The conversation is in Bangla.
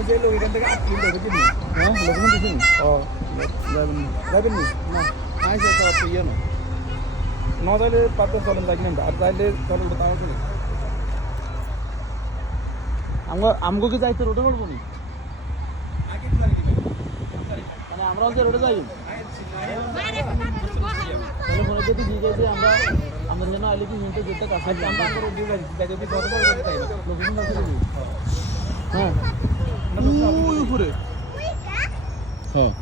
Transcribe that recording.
যে লোক এখান থেকে আটকিল দেবে কি হ্যাঁ লোকমান দিছেন ও যাবেন যাবেন নি? না। আইসে তো আপনি ইয়ে না ন যাইলে পাতে চলেন যাইবেন আর যাইলে চলে ওটা তাও চলে। আমগো আমগো কি যাইতে রোডে পড়ব নি? মানে আমরাও যে রোডে যাই যদি দিয়ে গেছে আমরা আমরা যেন আইলে কি মিনিটে যেতে কাছে আমরা আমরা রোড দিয়ে যাচ্ছি যাকে বি ধরে পড়ে যাই না লোকেশন আছে নাকি হ্যাঁ উপরে হ্যাঁ